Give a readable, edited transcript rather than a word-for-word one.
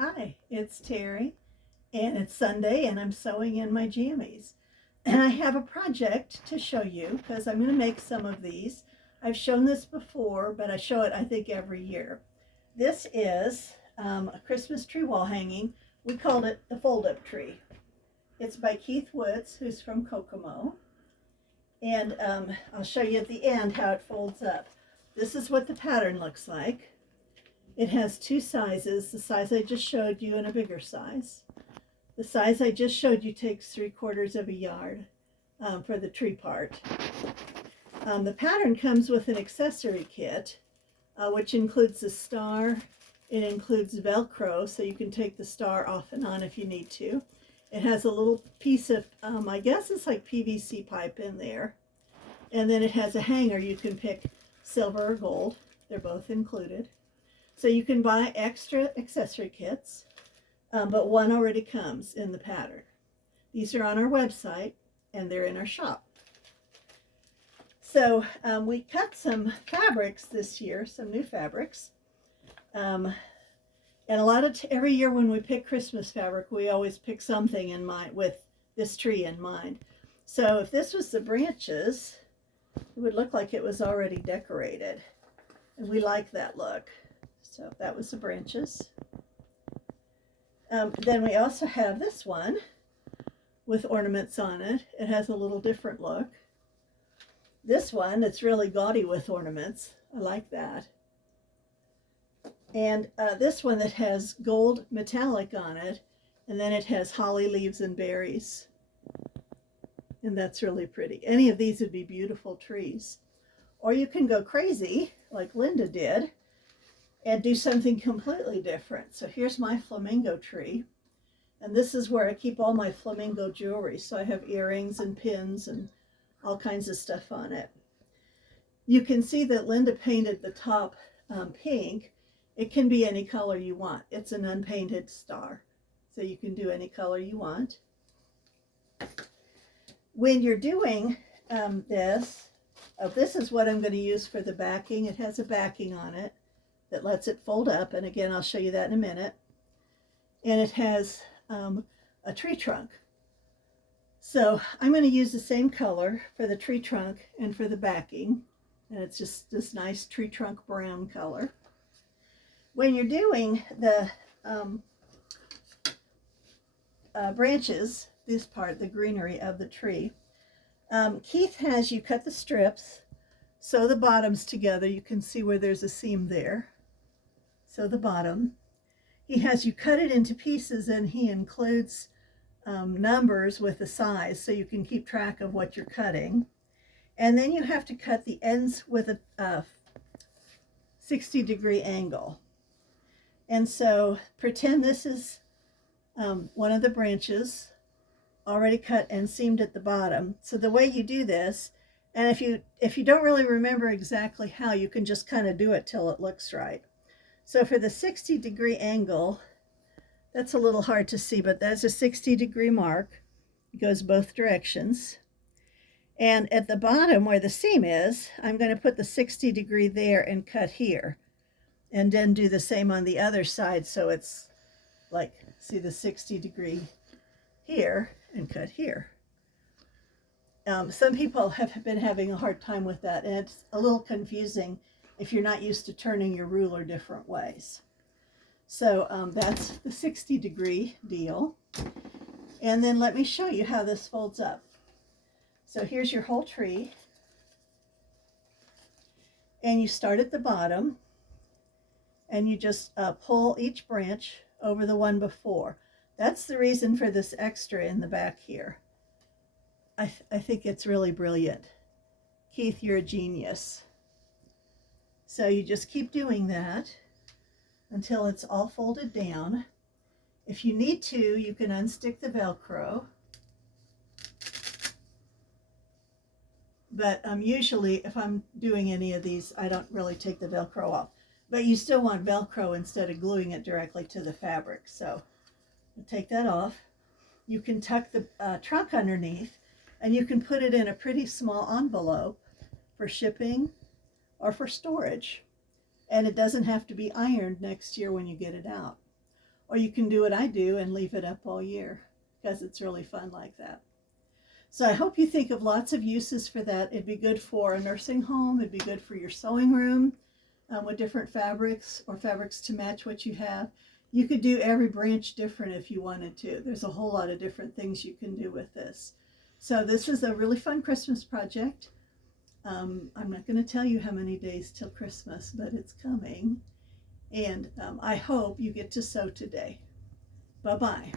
Hi, it's Terry, and it's Sunday, and I'm sewing in my jammies. And I have a project to show you because I'm going to make some of these. I've shown this before, but I show it, I think, every year. This is a Christmas tree wall hanging. We called it the fold up tree. It's by Keith Woods, who's from Kokomo. And I'll show you at the end how it folds up. This is what the pattern looks like. It has two sizes, the size I just showed you and a bigger size. The size I just showed you takes 3/4 of a yard for the tree part. The pattern comes with an accessory kit, which includes the star. It includes Velcro, so you can take the star off and on if you need to. It has a little piece of, I guess it's like PVC pipe in there. And then it has a hanger. You can pick silver or gold. They're both included. So you can buy extra accessory kits, but one already comes in the pattern. These are on our website and they're in our shop. So we cut some fabrics this year, some new fabrics. And a lot of every year when we pick Christmas fabric, we always pick something in mind with this tree in mind. So if this was the branches, it would look like it was already decorated. And we like that look. So that was the branches. Then we also have this one with ornaments on it. It has a little different look. This one, it's really gaudy with ornaments. I like that. And this one that has gold metallic on it, and then it has holly leaves and berries. And that's really pretty. Any of these would be beautiful trees. Or you can go crazy, like Linda did, and do something completely different. So here's my flamingo tree. And this is where I keep all my flamingo jewelry. So I have earrings and pins and all kinds of stuff on it. You can see that Linda painted the top pink. It can be any color you want. It's an unpainted star. So you can do any color you want. When you're doing this is what I'm going to use for the backing. It has a backing on it that lets it fold up. And again, I'll show you that in a minute. And it has a tree trunk. So I'm going to use the same color for the tree trunk and for the backing. And it's just this nice tree trunk brown color. When you're doing the branches, this part, the greenery of the tree, Keith has you cut the strips, sew the bottoms together. You can see where there's a seam there. Sew the bottom. He has you cut it into pieces, and he includes numbers with the size so you can keep track of what you're cutting. And then you have to cut the ends with a 60-degree angle. And so pretend this is one of the branches already cut and seamed at the bottom. So the way you do this, and if you don't really remember exactly how, you can just kind of do it till it looks right. So for the 60-degree angle, that's a little hard to see, but that's a 60-degree mark. It goes both directions. And at the bottom where the seam is, I'm going to put the 60-degree there and cut here. And then do the same on the other side, so it's like, see the 60-degree here and cut here. Some people have been having a hard time with that, and it's a little confusing if you're not used to turning your ruler different ways. So that's the 60-degree deal. And then let me show you how this folds up. So here's your whole tree. And you start at the bottom, and you just pull each branch over the one before. That's the reason for this extra in the back here. I think it's really brilliant. Keith, you're a genius. So you just keep doing that until it's all folded down. If you need to, you can unstick the Velcro. But usually, if I'm doing any of these, I don't really take the Velcro off. But you still want Velcro instead of gluing it directly to the fabric. So take that off. You can tuck the trunk underneath, and you can put it in a pretty small envelope for shipping or for storage. And it doesn't have to be ironed next year when you get it out. Or you can do what I do and leave it up all year because it's really fun like that. So I hope you think of lots of uses for that. It'd be good for a nursing home. It'd be good for your sewing room with different fabrics or fabrics to match what you have. You could do every branch different if you wanted to. There's a whole lot of different things you can do with this. So this is a really fun Christmas project. I'm not going to tell you how many days till Christmas, but it's coming. And I hope you get to sew today. Bye-bye.